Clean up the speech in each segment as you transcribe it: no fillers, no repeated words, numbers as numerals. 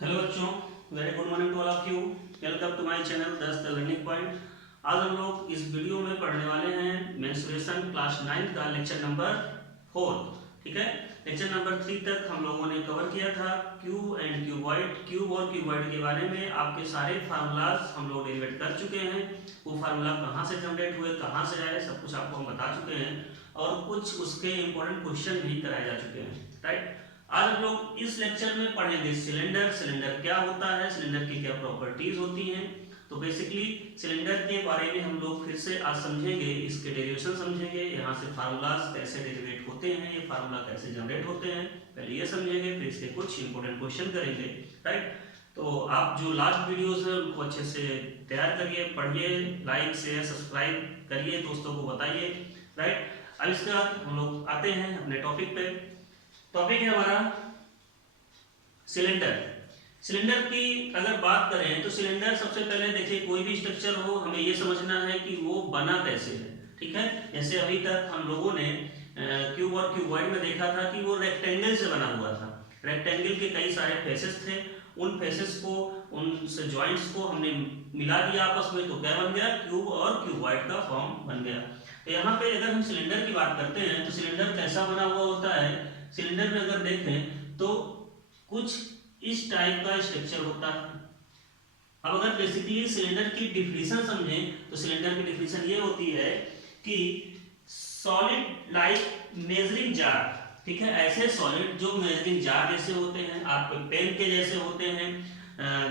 Hello बच्चों, very good morning to all of you. Welcome to my channel the learning point. आज हम लोग इस वीडियो में पढ़ने वाले हैं मेंस्ट्रुएशन क्लास 9 का लेक्चर नंबर 4। ठीक है, लेक्चर नंबर 3 तक हम लोगों ने कवर किया था क्यूब एंड क्यूबॉइड। क्यूब और क्यूबॉइड के बारे में आपके सारे फार्मूलाज हम लोग डेरिवेट कर चुके हैं। वो फार्मूला कहाँ से जनरेट हुए, कहाँ से आए, सब कुछ आपको हम बता चुके हैं और कुछ उसके इंपॉर्टेंट क्वेश्चन भी कराए जा चुके हैं। राइट, आज हम लोग इस लेक्चर में पढ़ेंगे सिलेंडर। सिलेंडर क्या होता है, सिलेंडर की क्या प्रॉपर्टीज होती हैं। तो बेसिकली सिलेंडर के बारे में हम लोग फिर से आज समझेंगे, इसके डेरिवेशन समझेंगे, यहाँ से फार्मूलाज कैसे डेरिवेट होते हैं, ये फार्मूला कैसे जनरेट होते हैं, पहले ये समझेंगे, फिर इसके कुछ इंपॉर्टेंट क्वेश्चन करेंगे। राइट, तो आप जो लास्ट वीडियोस है उनको अच्छे से तैयार करिए, पढ़िए, लाइक शेयर सब्सक्राइब करिए, दोस्तों को बताइए। राइट, अब इसके बाद हम लोग आते हैं अपने टॉपिक पे। टॉपिक है हमारा सिलेंडर। सिलेंडर की अगर बात करें तो सिलेंडर सबसे पहले देखिए, कोई भी स्ट्रक्चर हो हमें ये समझना है कि वो बना कैसे है। ठीक है, जैसे अभी तक हम लोगों ने क्यूब और क्यूबॉइड में देखा था कि वो रेक्टेंगल से बना हुआ था। रेक्टेंगल के कई सारे फेसेस थे, उन फेसेस को, उन जॉइंट्स को हमने मिला दिया आपस में, तो क्या बन गया, क्यूब और क्यूबॉइड का फॉर्म बन गया। तो यहाँ पे अगर हम सिलेंडर की बात करते हैं तो सिलेंडर कैसा बना हुआ होता है। सिलेंडर में अगर देखें तो कुछ इस टाइप का स्ट्रक्चर होता है। अब अगर बेसिकली सिलेंडर की डिफिनीशन समझें तो सिलेंडर की डिफिनीशन ये होती है कि सॉलिड लाइक मेजरिंग जार। ठीक है, ऐसे सॉलिड जो मेजरिंग जार जैसे होते हैं, आपके पेन के जैसे होते हैं,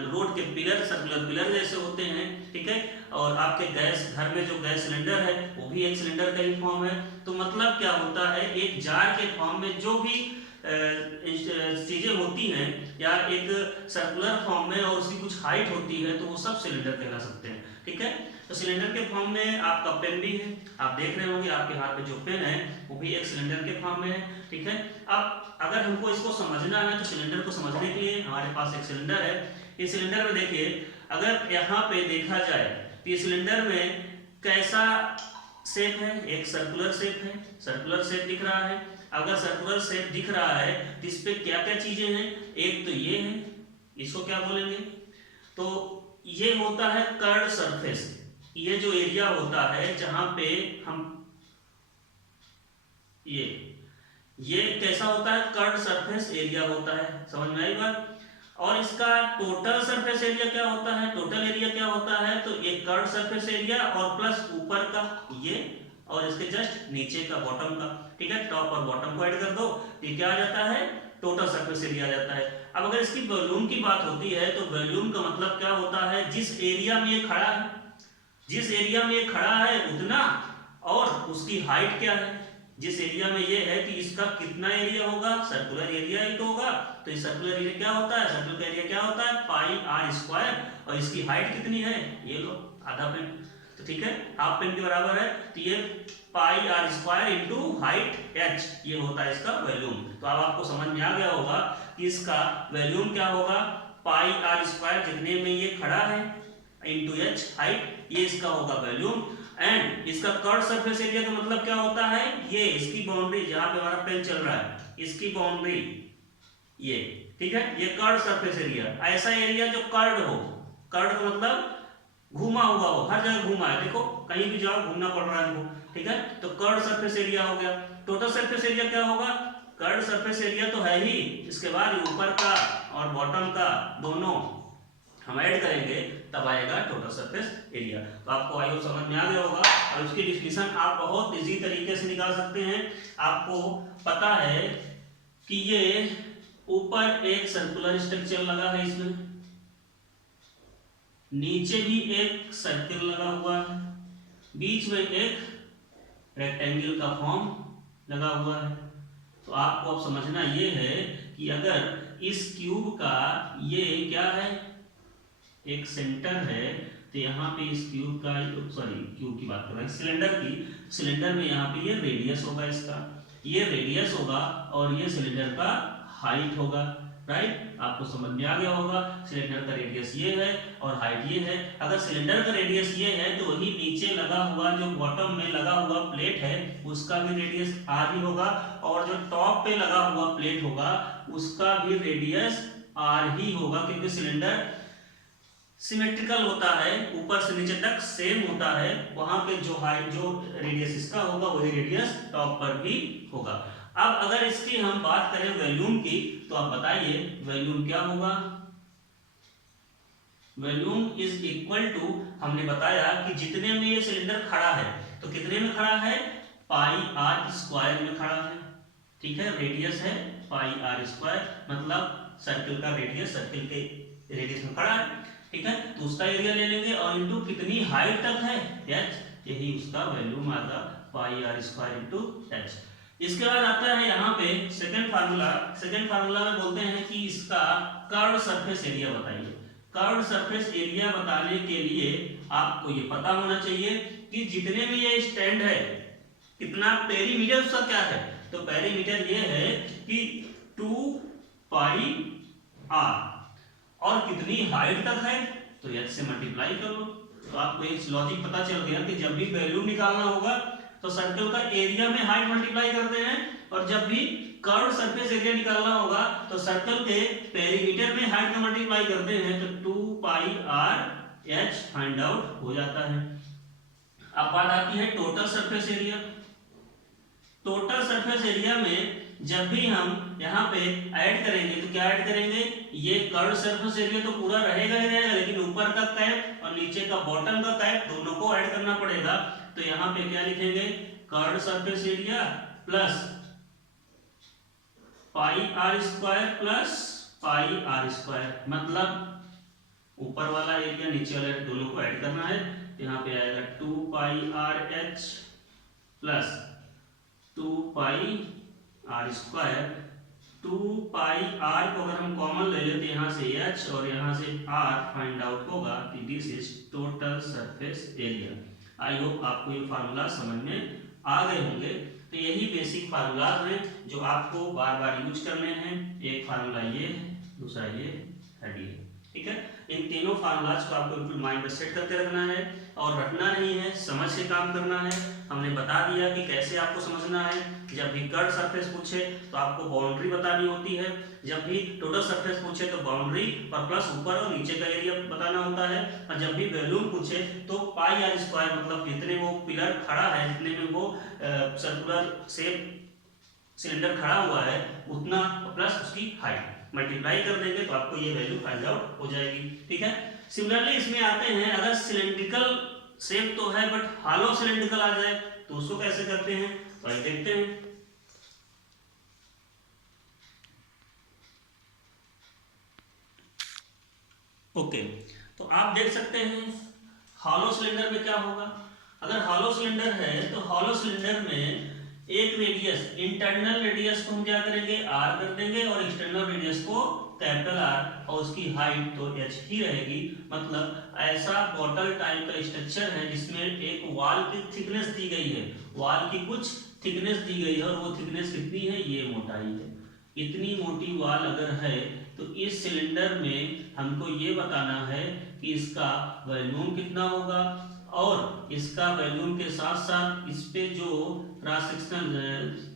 रोड के पिलर, सर्कुलर पिलर जैसे होते हैं। ठीक है, और आपके गैस, घर में जो गैस सिलेंडर है वो भी एक सिलेंडर का ही फॉर्म है। तो मतलब क्या होता है, एक जार के फॉर्म में जो भी चीजें होती हैं या एक सर्कुलर फॉर्म में और उसकी कुछ हाइट होती है तो वो सब सिलेंडर कहला सकते हैं। ठीक है, तो सिलेंडर के फॉर्म में आपका पेन भी है, आप देख रहे होंगे आपके हाथ में जो पेन है वो भी एक सिलेंडर के फॉर्म में है। ठीक है, अब अगर हमको इसको समझना है तो सिलेंडर को समझने के लिए हमारे पास एक सिलेंडर है। इस सिलेंडर में देखिए, अगर यहाँ पे देखा जाए तो ये सिलेंडर में कैसा शेप है, एक सर्कुलर शेप है, सर्कुलर शेप दिख रहा है। अगर सर्कुलर शेप दिख रहा है तो इस पे क्या क्या चीजें हैं, एक तो ये है, इसको क्या बोलेंगे, तो ये होता है कर्ड सरफेस। ये जो एरिया होता है जहां पे हम ये कैसा होता है, कर्ड सरफेस एरिया होता है। समझ में आई बात। और इसका टोटल सरफेस एरिया क्या होता है, टोटल एरिया क्या होता है, तो एक कर्व सरफेस एरिया और प्लस ऊपर का ये और इसके जस्ट नीचे का बॉटम का। ठीक है, टॉप और बॉटम को ऐड कर दो, ये क्या आ जाता है, टोटल सरफेस एरिया आ जाता है। अब अगर इसकी वॉल्यूम की बात होती है तो वॉल्यूम का मतलब क्या होता है, जिस एरिया में ये खड़ा है, जिस एरिया में ये खड़ा है उतना, और उसकी हाइट क्या है। जिस एरिया में ये है कि इसका कितना एरिया होगा, सर्कुलर एरिया ही तो होगा, तो ये सर्कुलर एरिया क्या होता है, सर्कुलर एरिया क्या होता है, पाई आर स्क्वायर, और इसकी हाइट कितनी है, ये लो आधा पेन। तो ठीक है, हाफ पेन के बराबर है, तो ये pi are square into height h, ये होता है इसका वॉल्यूम। तो अब आपको समझ में आ गया होगा कि इसका वॉल्यूम क्या होगा, पाई आर स्क्वायर जितने में ये खड़ा है इंटू एच हाइट, ये इसका होगा वॉल्यूम। एंड इसका कर्व सरफेस एरिया का मतलब क्या होता है, ये इसकी बाउंड्री जहां पे हमारा पेन चल रहा है, इसकी बाउंड्री ये। ठीक है, ये कर्व सरफेस एरिया, ऐसा एरिया जो कर्व हो, कर्व का मतलब घूमा हुआ हो, हर जगह घूमा है, देखो कहीं भी जाओ घूमना पड़ रहा है हमको। ठीक है, तो कर्व सरफेस एरिया हो गया। टोटल सरफेस एरिया क्या होगा, कर्व सरफेस एरिया तो है ही, इसके बाद ऊपर का और बॉटम का दोनों हम ऐड करेंगे तब आएगा टोटल सरफेस एरिया। तो आपको आईओ समझ में आ गया होगा, और उसकी डिफिनीशन आप बहुत इजी तरीके से निकाल सकते हैं। आपको पता है कि ये ऊपर एक सर्कुलर स्ट्रक्चर लगा है, इसमें नीचे भी एक सर्कल लगा हुआ है, बीच में एक रेक्टेंगल का फॉर्म लगा हुआ है। तो आपको अब समझना ये है कि अगर इस क्यूब का ये क्या है, एक सेंटर है, तो यहाँ पे इस क्यूब का, सॉरी क्यूब की बात कर रहे हैं, सिलेंडर की, सिलेंडर में यहाँ पे ये रेडियस होगा, इसका ये रेडियस होगा और ये सिलेंडर का हाइट होगा। राइट, आपको समझ में आ गया होगा, सिलेंडर का रेडियस ये है और हाइट ये है। अगर सिलेंडर का रेडियस ये है तो वही नीचे लगा हुआ जो बॉटम में लगा हुआ प्लेट है उसका भी रेडियस आर ही होगा, और जो टॉप पे लगा हुआ प्लेट होगा उसका भी रेडियस आर ही होगा, क्योंकि सिलेंडर सिमेट्रिकल होता है, ऊपर से नीचे तक सेम होता है, वहां पे जो हाइट जो रेडियस इसका होगा वही रेडियस टॉप पर भी होगा। अब अगर इसकी हम बात करें वॉल्यूम की, तो आप बताइए वॉल्यूम क्या होगा। वॉल्यूम इज इक्वल टू, हमने बताया कि जितने में ये सिलेंडर खड़ा है, तो कितने में खड़ा है, पाई आर स्क्वायर में खड़ा है, ठीक है। रेडियस है पाई आर स्क्वायर, मतलब सर्किल का रेडियस सर्किल के रेडियस में खड़ा है, ठीक है। तो उसका एरिया ले लेंगे और इनटू कितनी हाइट तक है, h, यही उसका वॉल्यूम आता पाई आर स्क्वायर इनटू h। इसके बाद आता है यहाँ पे सेकंड फार्मूला। सेकंड फार्मूला में बोलते हैं कि इसका कर्व सरफेस एरिया बताइए। कर्व सरफेस एरिया बताने के लिए आपको ये पता होना चाहिए कि जितने भी ये स्टैंड है, कितना पेरीमीटर उसका क्या है, तो पेरीमीटर ये है कि 2 पाई आर, और कितनी हाइट तक है, तो h से मल्टीप्लाई कर लो। तो आपको एक लॉजिक पता चल गया कि जब भी वैल्यू निकालना होगा तो सर्कल का एरिया में हाइट मल्टीप्लाई करते हैं, और जब भी कर्व सरफेस एरिया निकालना होगा तो सर्कल के पेरीमीटर में हाइट का मल्टीप्लाई करते हैं, तो 2 pi are h find out हो जाता है। अब बात आती है total surface area. Total surface area में जब भी हम यहाँ पे ऐड करेंगे तो क्या ऐड करेंगे, ये कर्व सरफेस एरिया तो पूरा रहेगा ही रहेगा, लेकिन ऊपर का कैप और नीचे का बॉटम का कैप दोनों को ऐड करना पड़ेगा। तो यहाँ पे क्या लिखेंगे, curve surface area plus pi are square plus pi are square, मतलब ऊपर वाला एरिया नीचे वाले दोनों को ऐड करना है। तो यहाँ पे आएगा 2 pi r h plus 2 pi are square. 2 pi r को अगर हम कॉमन ले लेते यहाँ से h और यहाँ से r फाइंड आउट होगा कि this is total surface area. I hope आपको ये फार्मूला समझ में आ गए होंगे। तो यही बेसिक फार्मूला हैं जो आपको बार बार यूज करने हैं। एक फार्मूला ये है, दूसरा ये है, ठीक है। इन तीनों फार्मूलाज को आपको बिल्कुल माइंड में सेट करके रखना है और रखना नहीं है, समझ से काम करना है। हमने बता दिया कि कैसे आपको समझना है। जब भी कर्व सरफेस पूछे तो आपको बाउंड्री बतानी होती है, जब भी टोटल सरफेस पूछे तो बाउंड्री और प्लस ऊपर और नीचे का एरिया बताना होता है, और जब भी वॉल्यूम पूछे तो पाई आर स्क्वायर, मतलब जितने वो पिलर खड़ा है, जितने में वो सर्कुलर शेप सिलेंडर खड़ा हुआ है उतना प्लस उसकी हाइट मल्टीप्लाई कर देंगे तो आपको ये वैल्यू फाइंड आउट हो जाएगी, ठीक है। सिमिलरली इसमें आते हैं, अगर सिलेंड्रिकल शेप तो है बट हॉलो सिलेंड्रिकल आ जाए तो उसको कैसे करते हैं, तो आइए देखते हैं। ओके, तो आप देख सकते हैं हॉलो सिलेंडर में क्या होगा। अगर हॉलो सिलेंडर है तो हॉलो सिलेंडर में एक रेडियस, इंटरनल रेडियस को हम क्या करेंगे, r कर देंगे, और एक्सटर्नल रेडियस को कैपिटल R, और उसकी हाइट तो h ही रहेगी। मतलब ऐसा बॉटल टाइप का स्ट्रक्चर है जिसमें एक वॉल की थिकनेस दी गई है, वॉल की कुछ थिकनेस दी गई है, और वो थिकनेस कितनी है, ये मोटाई है। इतनी मोटी वॉल अगर है तो इस सिलेंडर में हमको ये बताना है कि इसका वॉल्यूम कितना होगा, और इसका वॉल्यूम के साथ साथ इस पे जो क्रॉस सेक्शनल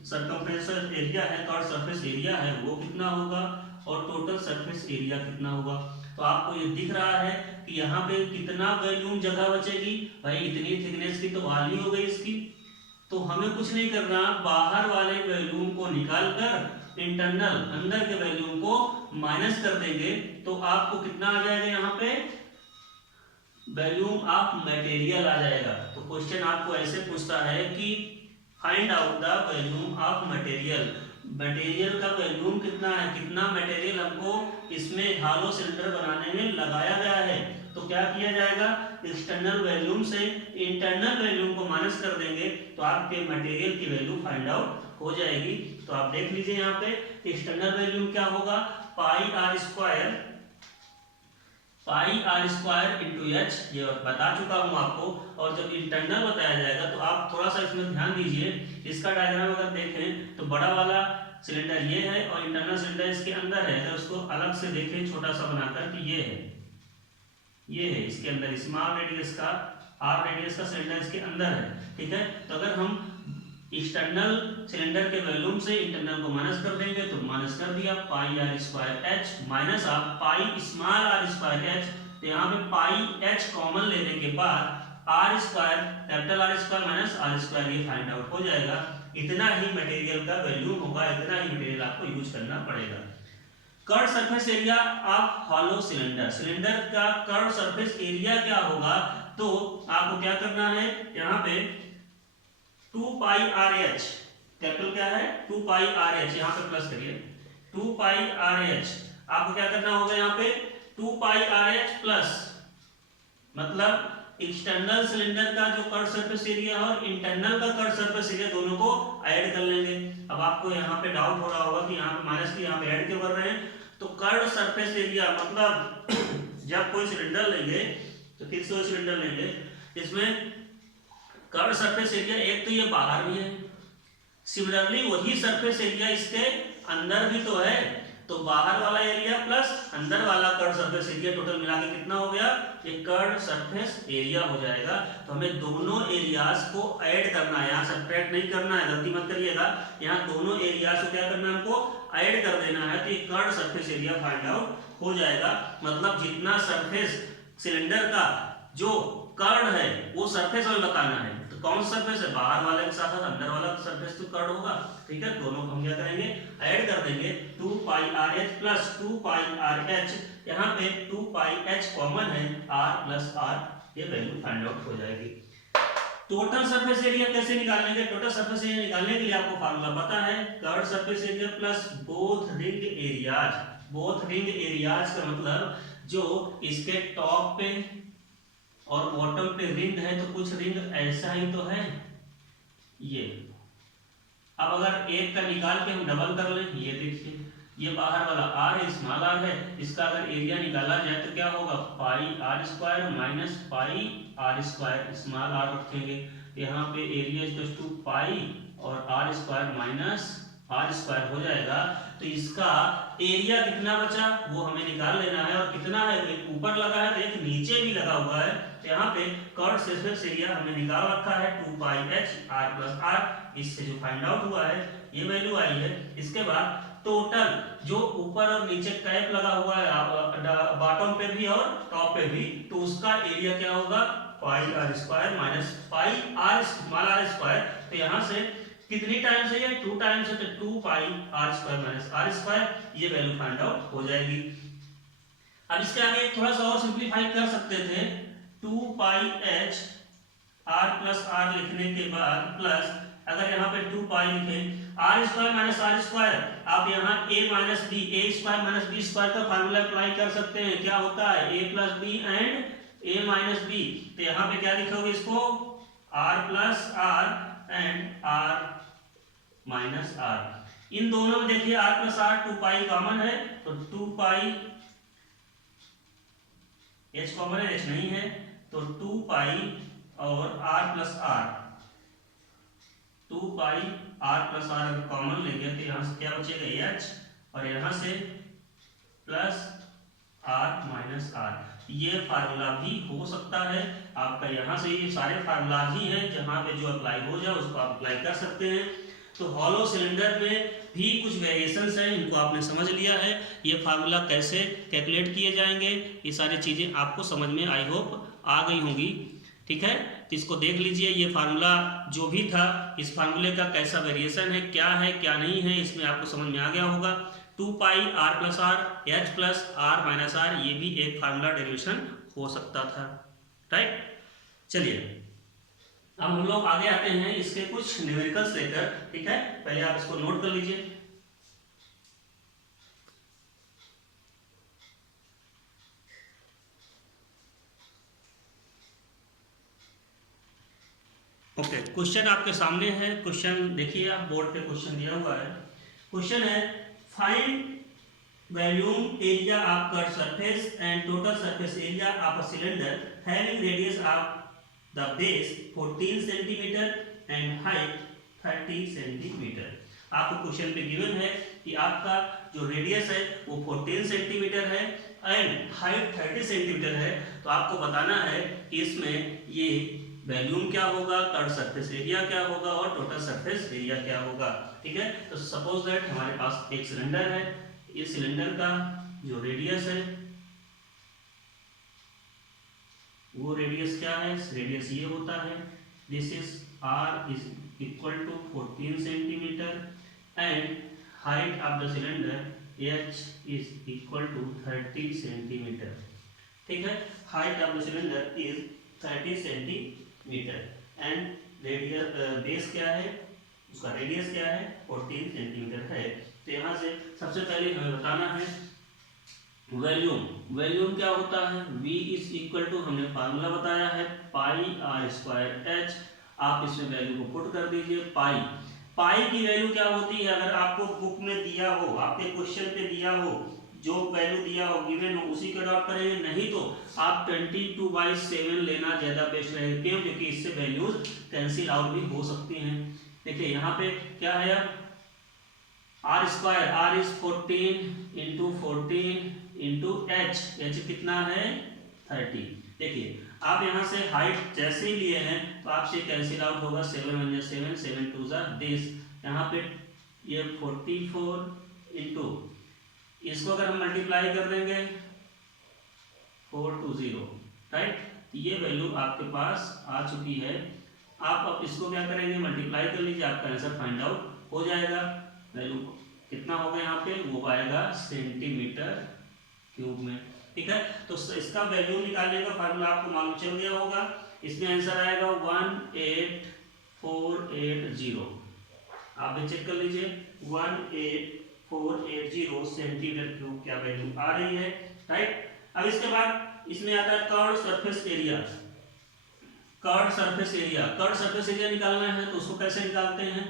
सर्कमफ्रेंशियल एरिया है, कर्व सरफेस एरिया है, वो कितना होगा, और टोटल सरफेस एरिया कितना होगा। तो आपको ये दिख रहा है कि यहाँ पे कितना वॉल्यूम जगह बचेगी, भाई इतनी थिकनेस की तो वॉल ही हो गई इसकी। तो हमें कुछ नहीं करना, बाहर वाले वॉल्यूम को निकाल कर इंटरनल अंदर के वॉल्यूम को माइनस कर देंगे, तो आपको कितना आ जाएगा, यहाँ पे वॉल्यूम ऑफ मटेरियल आ जाएगा। तो क्वेश्चन आपको ऐसे पूछता है कि find out the volume of material. Material का वॉल्यूम कितना है, कितना मटेरियल हमको इसमें हॉलो सिलेंडर बनाने में लगाया गया है। तो क्या किया जाएगा, एक्सटर्नल वॉल्यूम से इंटरनल वॉल्यूम को माइनस कर देंगे तो आपके मटेरियल की वैल्यू फाइंड आउट हो जाएगी। तो आप देख लीजिए यहाँ पे एक्सटर्नल वॉल्यूम क्या होगा, pi are square into H, ये बता चुका हूँ आपको। और जब इंटरनल बताया जाएगा तो आप थोड़ा सा इसमें ध्यान दीजिए। इसका डायग्राम अगर देखें तो बड़ा वाला सिलेंडर ये है और इंटरनल सिलेंडर इसके अंदर है। अगर उसको अलग से देखें छोटा सा बनाकर कि ये है इसके अंदर स्मॉल रेडियस का, आर रेडियस का सिलेंडर इसके अंदर है, ठीक है। तो अगर हम एक्सटर्नल सिलेंडर के वॉल्यूम से इंटरनल को माइनस कर देंगे तो माइनस कर दिया pi are square H minus आप pi small are square H, तो यहाँ पे पाई एच कॉमन लेने के बाद R square capital R square minus are square ये फाइंड आउट हो जाएगा। इतना ही मटेरियल का वैल्यूम होगा, इतना ही मटेरियल आपको यूज करना पड़ेगा। Curve surface area of hollow cylinder, cylinder का कर्व सरफेस एरिया क्या होगा, तो आपको क्या करना है यहाँ पे 2 पाई आर एच, कैपिटल क्या है 2 पाई आर एच, यहाँ पे प्लस करिए 2 पाई आर एच, आपको क्या करना होगा यहाँ पे 2 पाई आर एच प्लस मतलब एक्सटर्नल सिलेंडर का जो कर्व सरफेस एरिया है और इंटरनल का कर्व सरफेस एरिया दोनों को ऐड कर लेंगे। अब आपको यहाँ पे डाउट हो रहा होगा कि यहाँ पे माइनस की यहाँ पे ऐड क्यों कर रहे हैं, तो कर्व सरफेस एरिया मतलब जब कोई सिलेंडर लेंगे तो फिर से सिलेंडर लेंगे, इसमें कर्व सरफेस एरिया एक तो ये बाहर भी है, सिमिलरली वही सरफेस एरिया इसके अंदर भी तो है, तो बाहर वाला एरिया प्लस अंदर वाला कर्व सरफेस एरिया टोटल मिला के कितना हो गया, ये कर्व सरफेस एरिया हो जाएगा। तो हमें दोनों एरियाज को ऐड करना है, यहाँ सब्ट्रैक्ट नहीं करना है, गलती मत करिएगा, यहाँ दोनों एरियाज को क्या करना है हमको ऐड कर देना है, तो ये curve surface area find out हो जाएगा। मतलब जितना सरफेस सिलेंडर का जो कर्व है वो सरफेस हमें बताना है, तो कौन सा सरफेस है, बाहर वाले के साथ साथ अंदर वाला सरफेस तो कर्व होगा, ठीक है। दोनों को हम क्या करेंगे ऐड कर देंगे 2 pi r h plus 2 pi r H, यहाँ पे 2 पाई एच कॉमन है, आर प्लस आर, ये वैल्यू फाइंड आउट हो जाएगी। टोटल सरफेस एरिया कैसे निकालेंगे, टोटल सरफेस एरिया निकालने के लिए आपको फार्मूला पता है, curve surface area plus both ring areas, both ring areas का मतलब जो इसके टॉप पे और बॉटम पे रिंग है, तो कुछ रिंग ऐसा ही तो है ये। अब अगर एक का निकाल के हम डबल कर लें, ये देखिए ये बाहर वाला आर है, स्मॉल आर है, इसका अगर एरिया निकाला जाए तो क्या होगा pi are square minus pi are square, small r रखेंगे, यहाँ पे एरिया इक्वल टू पाई और r square minus are square हो जाएगा। तो इसका एरिया कितना बचा वो हमें निकाल लेना है, और कितना है, एक ऊपर लगा है तो एक नीचे भी लगा हुआ है, तो यहाँ पे कर्व सरफेस एरिया हमने निकाल रखा है 2 पाई एच आर प्लस आर, इससे जो फाइंड आउट हुआ है ये वैल्यू आई है। इसके बाद टोटल जो ऊपर और नीचे कैप लगा हुआ है बॉटम पे भी और टॉप पे भी, तो उसका एरिया क्या होगा pi are square minus pi r small are square, तो यहाँ से कितनी टाइम्स है ये 2 टाइम्स है, तो 2 pi are square minus are square, ये वैल्यू फाइंड आउट हो जाएगी। अब इसके आगे थोड़ा सा और सिंपलीफाई कर सकते थे, 2 पाई एच आर प्लस आर लिखने के बाद प्लस अगर यहाँ पे 2 पाई लिखें r square minus are square, आप यहाँ a minus b, a square minus b square का फार्मूला अप्लाई कर सकते हैं, क्या होता है a plus b and a minus b, तो यहाँ पे क्या लिखोगे इसको r plus r and r minus r, इन दोनों में देखिए r plus r 2 pi common है, तो 2 पाई h कॉमन है, h नहीं है, तो 2 पाई और r प्लस r, 2 पाई r प्लस r अगर कॉमन लेंगे तो यहाँ से क्या बचेगा h, और यहाँ से प्लस r माइनस r, ये फार्मूला भी हो सकता है आपका, यहाँ से ये सारे फार्मूला ही हैं, जहाँ पे जो अप्लाई हो जाए उसको आप अप्लाई कर सकते हैं। तो हॉलो सिलेंडर में भी कुछ वेरिएशंस हैं, इनको आपने समझ लिया है, ये फार्मूला कैसे कैलकुलेट किए जाएंगे, ये सारी चीज़ें आपको समझ में आई होप आ गई होंगी, ठीक है। तो इसको देख लीजिए, ये फार्मूला जो भी था, इस फार्मूले का कैसा वेरिएशन है क्या नहीं है, इसमें आपको समझ में आ गया होगा। 2 pi r plus r h plus r minus r, ये भी एक फार्मूला डेरिवेशन हो सकता था, राइट। चलिए अब हम लोग आगे आते हैं इसके कुछ न्यूमेरिकल्स लेकर, ठीक है, पहले आप इसको नोट कर लीजिए। ओके, क्वेश्चन आपके सामने है, क्वेश्चन देखिए आप बोर्ड पे क्वेश्चन दिया हुआ है। क्वेश्चन है find volume area of curve surface and total surface area of a cylinder having radius of the base 14 centimetre and height 30 centimetre. आपको क्वेश्चन पे गिवन है कि आपका जो रेडियस है वो 14 सेंटीमीटर है एंड हाइट 30 सेंटीमीटर है, तो आपको बताना है कि इसमें ये वॉल्यूम क्या होगा, कर्व सरफेस एरिया क्या होगा और टोटल सरफेस एरिया क्या होगा। ठीक है, तो सपोज दैट हमारे पास एक सिलेंडर है, इस सिलेंडर का जो रेडियस है वो रेडियस क्या है, रेडियस ये होता है, this is r is equal to 14 centimetre and height of the cylinder h is equal to 30 centimetre. ठीक है, height of the cylinder is 30 centimetre and radius base क्या है, उसका रेडियस क्या है 14 सेंटीमीटर है। तो यहाँ से सबसे पहले हमें बताना है वॉल्यूम। वॉल्यूम क्या होता है, V इज इक्वल टू, हमने फार्मूला बताया है पाई r स्क्वायर h। आप इसमें वैल्यू को पुट कर दीजिए। पाई, पाई की वैल्यू क्या होती है, अगर आपको बुक में दिया हो, आपके क्वेश्चन पे दिया हो, जो वैल्यू दिया हो गिवन हो उसी को अडॉप्ट करेंगे, नहीं तो आप 22/7 लेना ज़्यादा बेस्ट रहेगा। क्यों, क्योंकि इससे वैल्यूज कैंसिल आउट भी हो सकती हैं। देखिए यहाँ पे क्या है, r square, r is 14 into 14 into h कितना है 30। देखिए आप यहाँ से हाइट जैसे ही लिए हैं तो आपसे कैंसिल आउट होगा, 7 1 7 7 2 दिस, यहाँ पे ये 44 इंटू, इसको अगर हम मल्टीप्लाई कर देंगे 420, राइट, ये वैल्यू आपके पास आ चुकी है। आप अब इसको क्या करेंगे, मल्टीप्लाई कर लीजिए, आपका आंसर फाइंड आउट हो जाएगा। वैल्यू कितना होगा यहाँ पे, वो आएगा सेंटीमीटर क्यूब में। ठीक है, तो इसका वैल्यू निकालने का फार्मूला आपको मालूम चल गया होगा। इसमें आंसर आएगा 18480। आप भी चेक कर लीजिए, 18480 सेंटीमीटर क्यूब क्या वैल्यू आ रही है, राइट। अब इसके बाद इसमें आता है curve surface area. Curve surface area, curve surface area निकालना है तो उसको कैसे निकालते हैं,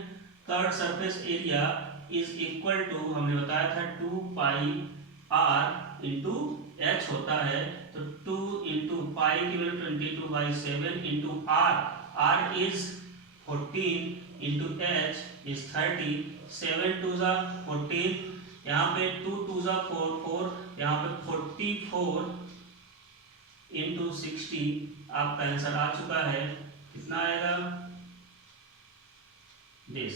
curve surface area is equal to, हमने बताया था 2 पाई r इंटू एच होता है, तो 2 इंटू पाई की value 22/7 into r is 14 into h is 30, 7 2 14, यहाँ पे 2 2 4, यहाँ पे 44 इंटू 60, आपका आंसर आ चुका है, कितना आएगा दिस।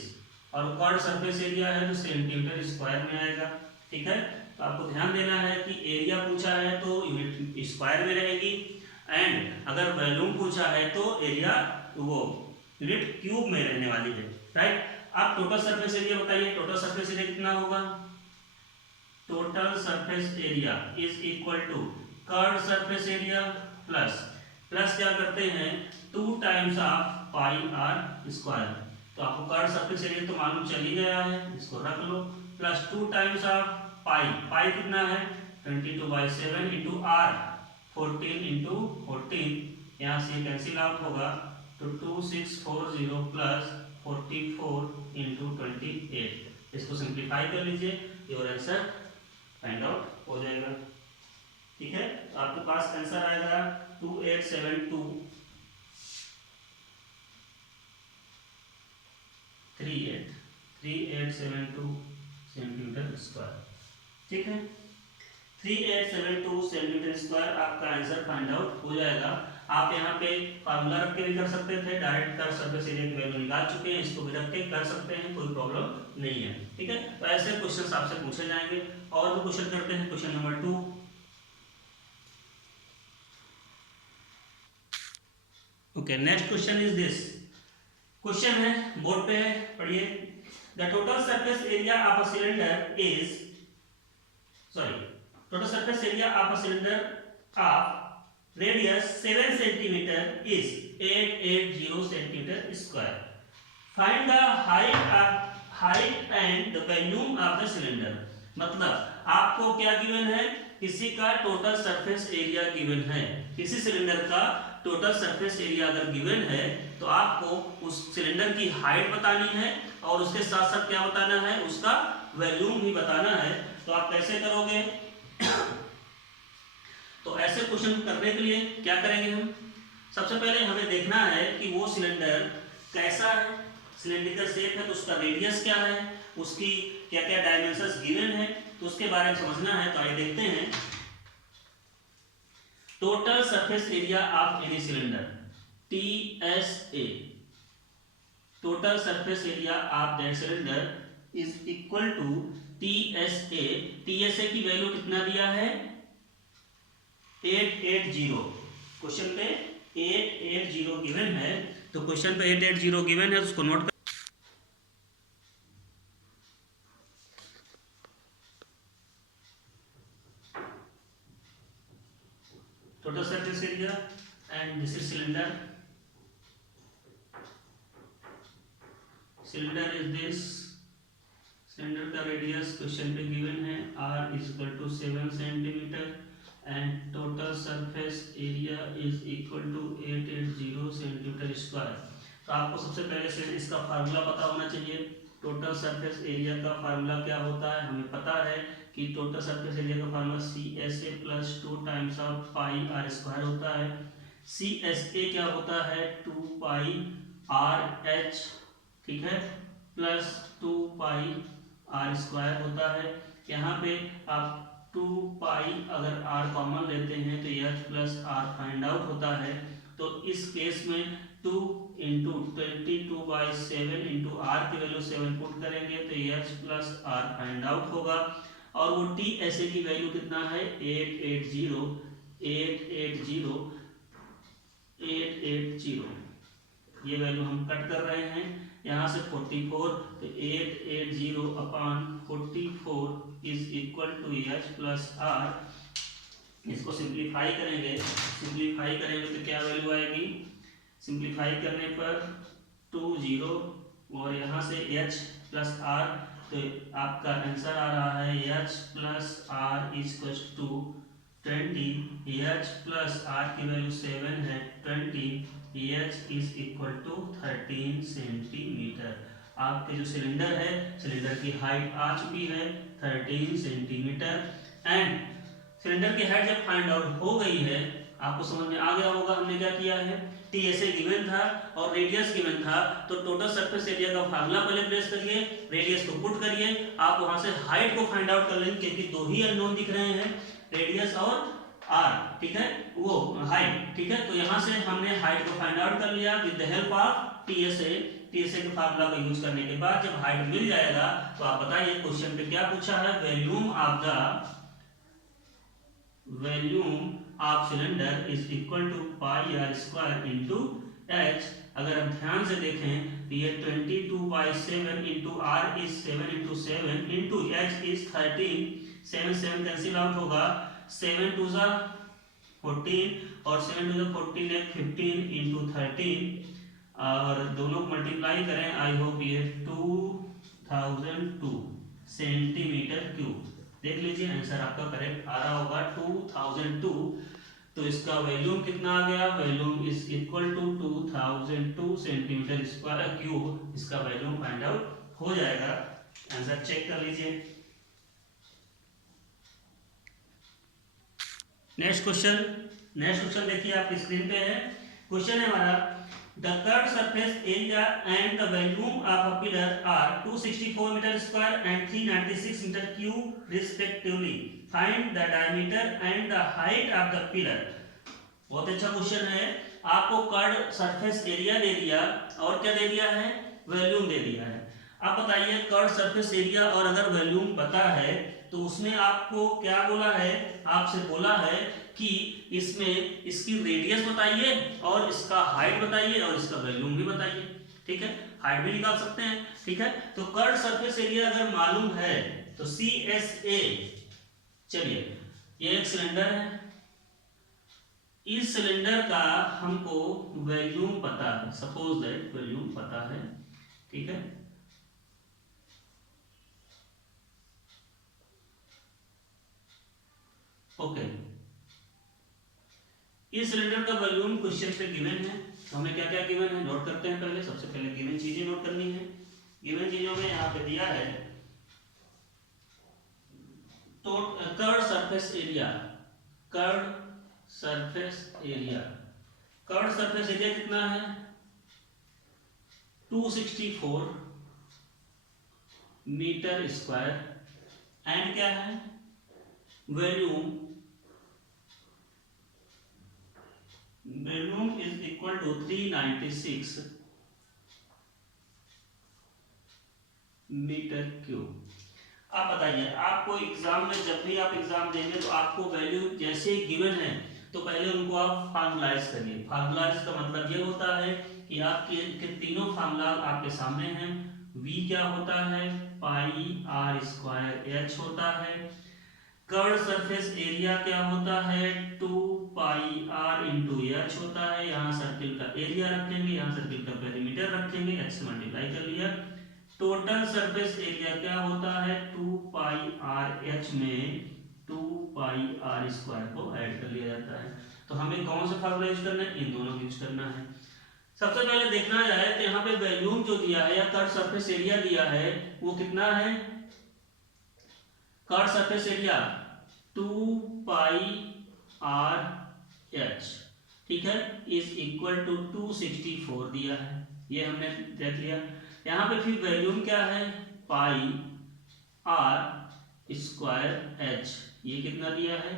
और कर्व सरफेस एरिया है तो सेंटीमीटर स्क्वायर में आएगा। ठीक है, तो आपको ध्यान देना है कि एरिया पूछा है तो यूनिट स्क्वायर में रहेगी, एंड अगर वॉल्यूम पूछा है तो एरिया वो यूनिट क्यूब में रहने वाली है, राइट। आप टोटल सरफेस एरिया बताइए, टोटल सरफेस एरिया कितना होगा, total surface area is equal to curve surface area plus क्या करते हैं 2 times of pi r square. तो आपको कर्व सरफेस एरिया तो मालूम चल ही गया है, इसको रख लो, प्लस 2 टाइम्स ऑफ पाई, पाई कितना है 22/7 इंटू r 14 इंटू 14, यहाँ से कैंसिल आउट होगा, तो 2640 प्लस 44 इंटू 28, इसको सिंप्लीफाई कर लीजिए, योर आंसर फाइंड आउट हो जाएगा। ठीक है, तो आपके पास आंसर आएगा 3872 सेंटीमीटर स्क्वायर। ठीक है, 3872 सेंटीमीटर स्क्वायर आपका आंसर फाइंड आउट हो जाएगा। आप यहाँ पे फार्मूला रख के भी कर सकते थे, डायरेक्ट कर्व सरफेस एरिया की वैल्यू निकाल चुके हैं, इसको भी रख के कर सकते हैं, कोई प्रॉब्लम नहीं है। ठीक है, तो ऐसे क्वेश्चंस आपसे पूछे जाएंगे। और भी क्वेश्चन करते हैं, question number 2। Okay, next question is this. Question है, बोर्ड पे है, पढ़िए। The total surface area of a cylinder is, total surface area of a cylinder of radius 7 centimeter is 880 centimeter square. Find the height and the volume of the cylinder. मतलब आपको क्या given है, किसी का total surface area given है, किसी cylinder का total surface area अगर गिवन है तो आपको उस सिलेंडर की हाइट बतानी है और उसके साथ साथ क्या बताना है, उसका वॉल्यूम भी बताना है। तो आप कैसे करोगे तो ऐसे क्वेश्चन करने के लिए क्या करेंगे हम, सबसे पहले हमें देखना है कि वो सिलेंडर कैसा है, सिलेंड्रिकल शेप है तो उसका रेडियस क्या है, उसकी क्या क्या डायमेंशंस गिवन है, तो उसके बारे में समझना है। तो आइए देखते हैं, total surface area of any cylinder. TSA, total surface area of that cylinder is equal to TSA. TSA की वैल्यू कितना दिया है 880, क्वेश्चन पे 880 गिवन है, तो क्वेश्चन पे 880 गिवन है, उसको नोट कर। Total surface area and this is cylinder, cylinder is this, cylinder का रेडियस क्वेश्चन पे गिवन है r is equal to 7 centimetre and total surface area is equal to 880 centimetre square. तो आपको सबसे पहले से इसका फार्मूला पता होना चाहिए। टोटल सरफेस एरिया का फार्मूला क्या होता है, हमें पता है कि टोटल सरफेस एरिया का formula CSA plus 2 times of pi are square होता है। CSA क्या होता है 2 पाई आर एच, ठीक है, प्लस 2 पाई आर स्क्वायर होता है। यहाँ पे आप 2 पाई अगर आर कॉमन लेते हैं तो h plus r find out होता है। तो इस केस में 2 इंटू 22/7 इंटू आर की वैल्यू 7 पुट करेंगे तो h plus r find out होगा। और वो टी एस ए की वैल्यू कितना है 880 ये वैल्यू हम कट कर रहे हैं यहाँ से 44, तो 880 upon 44 is equal to h plus r. इसको सिंप्लीफाई करेंगे, तो क्या वैल्यू आएगी, सिंप्लीफाई करने पर 20 और यहाँ से h प्लस आर, तो आपका आंसर आ रहा है h plus r equal to 20, h plus r की वैल्यू 7 है 20, h is equal to 13 centimetre. आपके जो सिलेंडर है, सिलेंडर की हाइट आ चुकी है 13 सेंटीमीटर एंड सिलेंडर की हाइट जब फाइंड आउट हो गई है, आपको समझ में आ गया होगा हमने क्या किया है, TSA गिवन था और रेडियस गिवन था, तो टोटल सरफेस एरिया का फार्मूला पहले प्लेस करिए, रेडियस को पुट करिए, आप वहां से हाइट को फाइंड आउट कर लेंगे क्योंकि दो ही अननोन दिख रहे हैं, रेडियस और r, ठीक है, वो हाइट, ठीक है। तो यहाँ से हमने हाइट को फाइंड आउट कर लिया with the help of TSA के फार्मूला का यूज करने के बाद जब हाइट मिल जाएगा तो आप बताइए क्वेश्चन पे क्या पूछा है, volume of cylinder is equal to pi are square into h. अगर आप ध्यान से देखें तो ये 22/7 into r is 7 into 7 into h is 13, 7 cancel out होगा, 7 2 जा 14 और 7 2 जा 14 है 15 इंटू 13 और दोनों को मल्टीप्लाई करें, आई होप ये 2002 सेंटीमीटर क्यूब। देख लीजिए आंसर आपका करेक्ट आ रहा होगा 2002। तो इसका वॉल्यूम कितना आ गया, volume is equal to 2002 centimetre square cube. इसका वॉल्यूम फाइंड आउट हो जाएगा, आंसर चेक कर लीजिए। नेक्स्ट क्वेश्चन देखिए आपकी स्क्रीन पे है। क्वेश्चन है हमारा the curved surface area and the volume of a pillar are 264 metre square and 396 metre cube respectively, find the diameter and the height of the pillar. बहुत अच्छा क्वेश्चन है, आपको कर्व्ड सरफेस एरिया दे दिया और क्या दे दिया है, वॉल्यूम दे दिया है। आप बताइए कर्व्ड सरफेस एरिया और अगर वॉल्यूम पता है तो उसमें आपको क्या बोला है, आपसे बोला है कि इसमें इसकी रेडियस बताइए और इसका हाइट बताइए और इसका वॉल्यूम भी बताइए, ठीक है, हाइट भी निकाल सकते हैं, ठीक है। तो कर्व्ड सरफेस एरिया अगर मालूम है तो CSA, चलिए ये एक सिलेंडर है, इस सिलेंडर का हमको वॉल्यूम पता है, सपोज दैट वॉल्यूम पता है, ठीक है। ओके, इस सिलेंडर का वॉल्यूम क्वेश्चन पे गिवन है, तो हमें क्या क्या गिवन है नोट करते हैं। पहले सबसे पहले गिवन चीजें नोट करनी है। गिवन चीजों में यहाँ पे दिया है तो curved surface area, curved surface area कितना है 264 मीटर स्क्वायर एंड क्या है volume volume is equal to 396 metre cube. आप बताइए, आपको एग्जाम में जब भी आप एग्जाम देंगे तो आपको वैल्यू जैसे ही गिवन है तो पहले उनको आप फार्मूलाइज करिए। फार्मूलाइज का मतलब ये होता है कि आपके तीनों फार्मूला आपके सामने हैं। v क्या होता है, पाई आर स्क्वायर एच होता है। कर्व सरफेस एरिया क्या होता है, 2 पाई आर इंटू एच होता है। यहाँ सर्किल का एरिया रखेंगे, यहाँ सर्किल का पेरीमीटर रखेंगे, एच से मल्टीप्लाई कर लिया। टोटल सरफेस एरिया क्या होता है, 2 पाई आर एच में 2 पाई आर स्क्वायर को ऐड कर लिया जाता है। तो हमें कौन सा फार्मूला यूज करना है, इन दोनों को यूज करना है। सबसे पहले देखना जाए तो यहाँ पे वॉल्यूम जो दिया है या कर्व सरफेस एरिया दिया है वो कितना है, curve surface area 2 pi r H, ठीक है, इज इक्वल टू 264 दिया है, ये हमने देख लिया। यहाँ पे फिर वॉल्यूम क्या है, पाई आर स्क्वायर एच, ये कितना दिया है,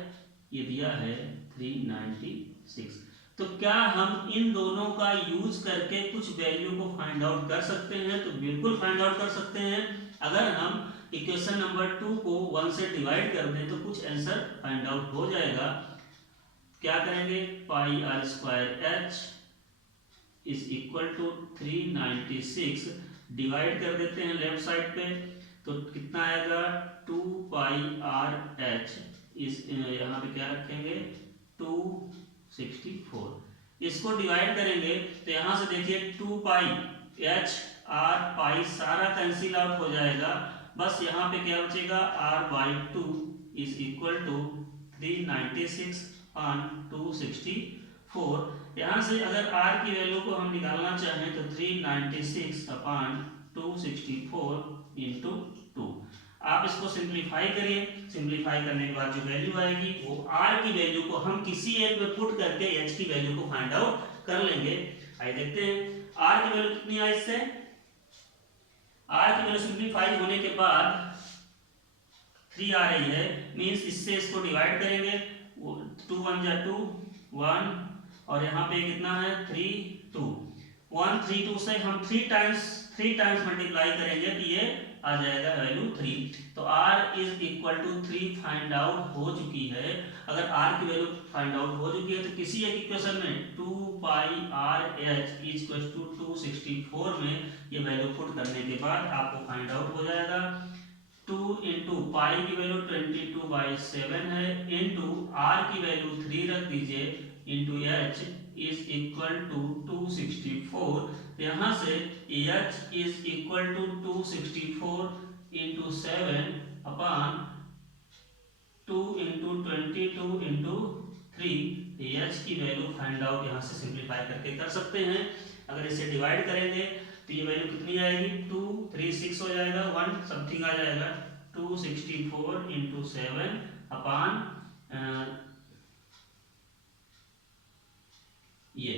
ये दिया है 396। तो क्या हम इन दोनों का यूज करके कुछ वैल्यू को फाइंड आउट कर सकते हैं, तो बिल्कुल फाइंड आउट कर सकते हैं। अगर हम इक्वेशन नंबर 2 को 1 से डिवाइड कर दें तो कुछ आंसर फाइंड आउट हो जाएगा। क्या करेंगे, pi are square h is equal to 396, divide कर देते हैं लेफ्ट साइड पे, तो कितना आएगा 2 पाई आर एच इस यहाँ पे क्या रखेंगे 264। इसको डिवाइड करेंगे तो यहाँ से देखिए 2 पाई एच आर पाई सारा कैंसिल आउट हो जाएगा, बस यहाँ पे क्या बचेगा r by 2 is equal to 396 on 264। यहाँ से अगर r की वैल्यू को हम निकालना चाहें तो 396 अपॉन 264 इंटू 2। आप इसको सिंप्लीफाई करिए, सिंप्लीफाई करने के बाद जो वैल्यू आएगी वो r की वैल्यू को हम किसी एक में पुट करके h की वैल्यू को फाइंड आउट कर लेंगे। आइए देखते हैं r की वैल्यू कितनी आई इससे। r की वैल्यू सिंप्लीफाई होने के बाद 3 आ रही है, मींस इससे इसको डिवाइड करेंगे, 2 1 जा 2 1 और यहाँ पे कितना है 3 2 1 3 2 से हम 3 टाइम्स मल्टीप्लाई करेंगे तो ये आ जाएगा वैल्यू 3। तो r is equal to 3 find out हो चुकी है। अगर r की वैल्यू फाइंड आउट हो चुकी है तो किसी एक इक्वेशन में 2 pi r h is equal to 264 में ये वैल्यू पुट करने के बाद आपको फाइंड आउट हो जाएगा। 2 इंटू पाई की वैल्यू 22/7 है, इंटू r की वैल्यू 3 रख दीजिए, into h is equal to 264। यहाँ से h is equal to 264 into 7 upon 2 into 22 into 3। h की वैल्यू फाइंड आउट यहाँ से सिंप्लीफाई करके कर सकते हैं। अगर इसे डिवाइड करेंगे तो ये वैल्यू कितनी आएगी, 2 3 6 हो जाएगा, 1 समथिंग आ जाएगा, 264 इंटू 7 अपॉन ये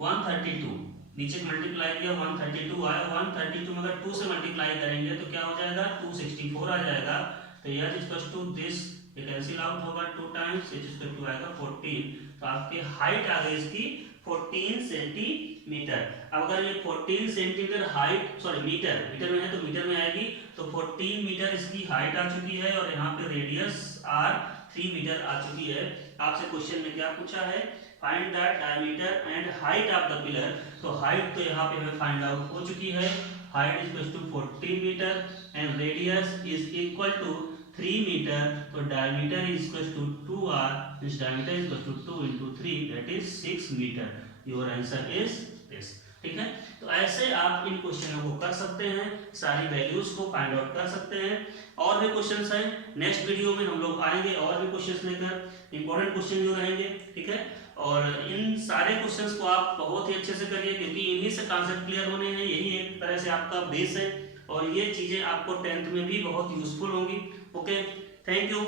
132, नीचे मल्टीप्लाई किया 132 आया, 132 में अगर 2 से मल्टीप्लाई करेंगे तो क्या हो जाएगा 264 आ जाएगा। तो यह इक्वल टू दिस ये कैंसिल आउट होगा 2 टाइम्स, इज इक्वल टू आएगा 14। तो आपकी हाइट आ गई इसकी 14 सेंटीमीटर। अब अगर ये 14 सेंटीमीटर हाइट मीटर में है तो मीटर में आएगी, तो 14 मीटर इसकी हाइट आ चुकी है और यहाँ पे रेडियस r 3 मीटर आ चुकी है। आपसे क्वेश्चन में क्या पूछा है, find the diameter and height of the pillar. तो हाइट तो यहाँ पे हमें फाइंड आउट हो चुकी है, height is equal to 14 metre and radius is equal to 3 metre. तो diameter is equal to 2r, this diameter is equal to 2 into 3 that is 6 metre. Your answer is this, ठीक है। तो ऐसे आप इन क्वेश्चनों को कर सकते हैं, सारी वैल्यूज को फाइंड आउट कर सकते हैं। और भी क्वेश्चंस हैं, नेक्स्ट वीडियो में हम लोग आएंगे और भी क्वेश्चंस लेकर, इंपॉर्टेंट क्वेश्चन जो रहेंगे, ठीक है। और इन सारे क्वेश्चंस को आप बहुत ही अच्छे से करिए क्योंकि इन्हीं से कॉन्सेप्ट क्लियर होने हैं, यही एक तरह से आपका बेस है और ये चीजें आपको 10th में भी बहुत यूजफुल होंगी। Okay, thank you.